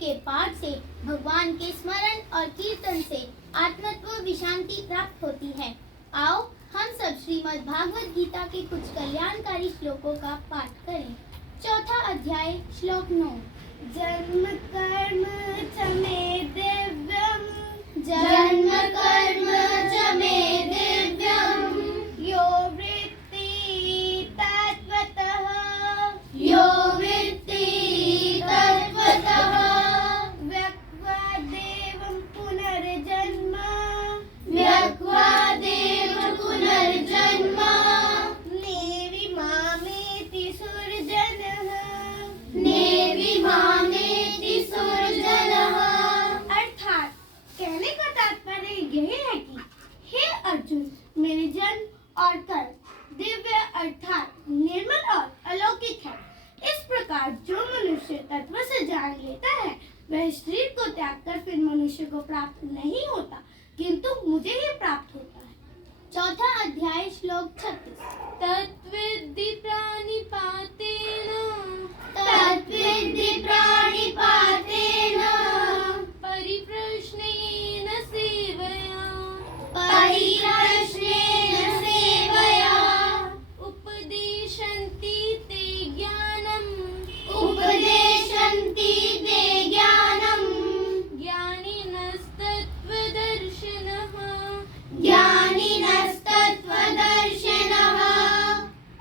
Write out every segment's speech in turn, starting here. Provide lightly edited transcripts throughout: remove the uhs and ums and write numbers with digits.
के पाठ से, भगवान के स्मरण और कीर्तन से आत्मत्व विशांति प्राप्त होती है। आओ हम सब श्रीमद् भागवत गीता के कुछ कल्याणकारी श्लोकों का पाठ करें। चौथा अध्याय श्लोक 9। जन्म कर्म च मे दिव्यम्, जन्म कर्म च मे दिव्यम्, यो वृत्ति तत्त्वतः, यो वृत्ति तत्त्वतः, व्यक्त्वा देवं पुनर्जन्म, व्यक्त्वा देव पुनर्जन्म, नेवि मामेति सुरजनः, नेवि मामेति सुरजनः। अर्थात कहने का तात्पर्य यह है कि हे अर्जुन, मेरे जन्म और कर्म दिव्य अर्थात निर्मल और अलौकिक है। इस प्रकार जो मनुष्य तत्व से जान लेता है वह शरीर को त्याग कर फिर मनुष्य को प्राप्त नहीं होता, किंतु मुझे ही प्राप्त होता है। चौथा अध्याय श्लोक 36। तत्विद्धि प्राणिपातेन, तत्विद्धि प्राणिपातेन, परिप्रश्नेन सेवया, परिप्रश्नेन सेवया, उपदेशन्ति ते ज्ञानम्, उपदेशन्ति ते ज्ञानम्, ज्ञानिनस्तत्त्वदर्शिनः। ज्ञानिनस्तत्त्वदर्शिनः।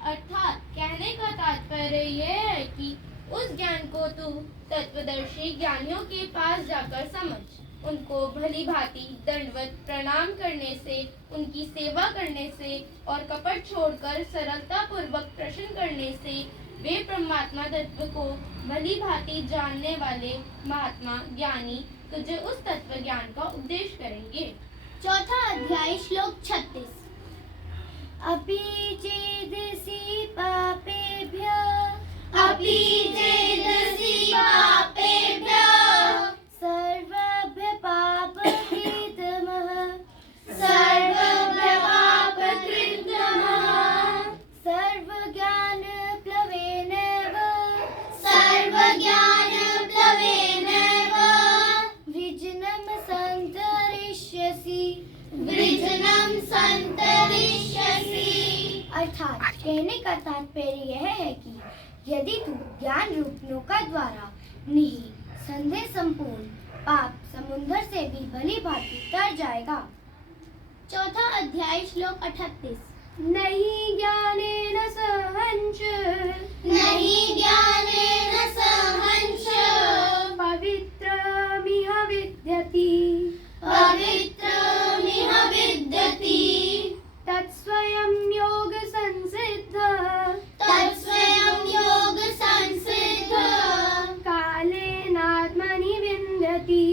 अर्थात कहने का तात्पर्य यह है कि उस ज्ञान को तू तत्वदर्शी ज्ञानियों के पास जाकर समझ। उनको भली भांति दंडवत प्रणाम करने से, उनकी सेवा करने से और कपट छोड़कर सरलता पूर्वक प्रश्न करने से वे परमात्मा तत्व को भली भांति जानने वाले महात्मा ज्ञानी तुझे उस तत्व ज्ञान का उपदेश करेंगे। चौथा अध्याय श्लोक 36। अपि चेदसि पापेभ्यः, अपि चेदसि पापेभ्यः, सर्वभ्यः पापकृतमः, सर्वभ्यः पापकृतमः, सर्वज्ञानप्लवेनैव, सर्वज्ञानप्लवेनैव, वृजनं सन्तरिष्यसि। वृजनं सन्तरिष्यसि। अर्थात कहने का तात्पर्य यह है कि यदि तू ज्ञान रूप नौका द्वारा निहित संदेह संपूर्ण पाप समुद्र से भी भली भांति तर जाएगा। चौथा अध्याय श्लोक 38। नहीं ज्ञानेन सहंच, नहीं ज्ञानेन सहंच, पवित्रमिह विद्यति, पवित्रमिह विद्यति, तत्स्वयं योग संसिद्ध, तत्स्वयं योग संसिद्ध, कालेनात्मनि विन्दति।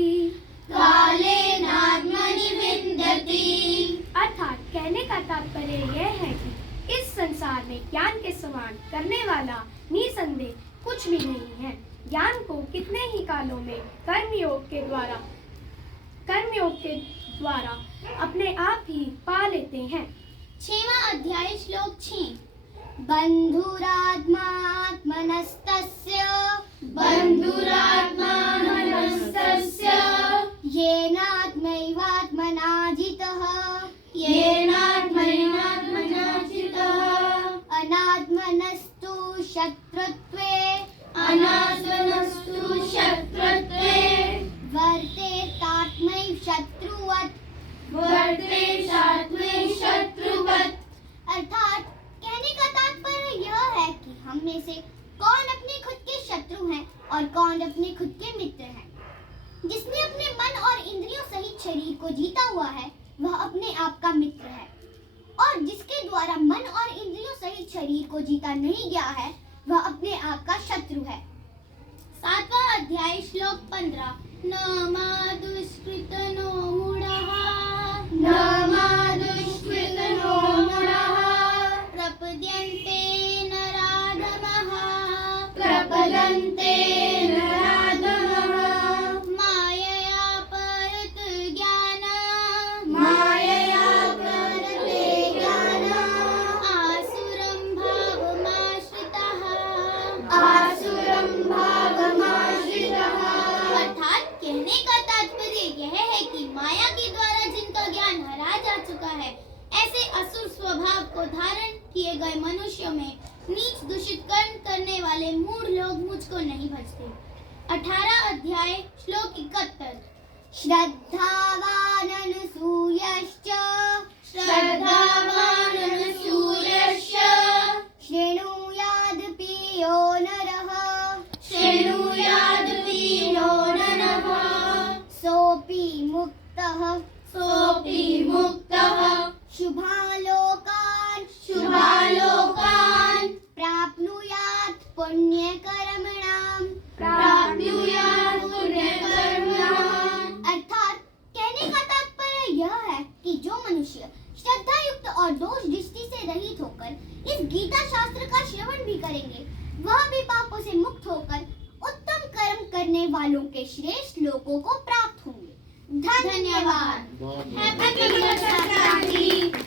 कालेनात्मनि विन्दति। अर्थात कहने का तात्पर्य यह है कि इस संसार में ज्ञान के समान करने वाला निसंदेह कुछ भी नहीं है। ज्ञान को कितने ही कालों में कर्मयोग के द्वारा अपने आप ही पा लेते हैं। छठवां अध्याय श्लोक 6। बन्धुरात्मात्मनस्तस्य, बन्धुरात्मात्मनस्तस्य, येनात्मैवात्मना जितः, येनात्मैवात्मना जितः, अनात्मनस्तु शत्रुत्वे, अनात्मनस्तु शत्रुत्वे, वर्तेतात्मैव शत्रुवत्, वर्तेतात्मैव शत्रुवत्। अर्थात कहने का तात्पर्य यह है कि हम में से कौन अपने खुद के शत्रु हैं और कौन अपने खुद के मित्र हैं। जिसने अपने मन और इंद्रियों सहित शरीर को जीता हुआ है वह अपने आप का मित्र है, और जिसके द्वारा मन और इंद्रियों सहित शरीर को जीता नहीं गया है वह अपने आप का शत्रु है। सातवां अध्याय श्लोक 15। न मा दुष्कृतनो मूढः, न मा दुष्कृतनो मूढः, प्रपद्यन्ते नराधमः, प्रपद्यन्ते नराधमः, मायया परत ज्ञानं, मायया परत ज्ञानं, आसुरं भावमाश्रितः, आसुरं भावमाश्रितः। ऐसे असुर स्वभाव को धारण किए गए मनुष्यों में नीच दूषित कर्म करने वाले मूढ़ लोग मुझको नहीं भजते। 18 अध्याय श्लोक 71। श्रद्धावाननसूयश्च शृणुयादपि यो नरः सोऽपि मुक्तः शुभालोकान् प्राप्नुयात् पुण्यकर्मणाम्। अर्थात कहने का तात्पर्य यह है कि जो मनुष्य श्रद्धा युक्त और दोष दृष्टि से रहित होकर इस गीता शास्त्र का श्रवण भी करेंगे, वह भी पापों से मुक्त होकर उत्तम कर्म करने वालों के श्रेष्ठ लोकों को प्राप्त होंगे। धन्यवाद। हैप्पी मकर संक्रांति।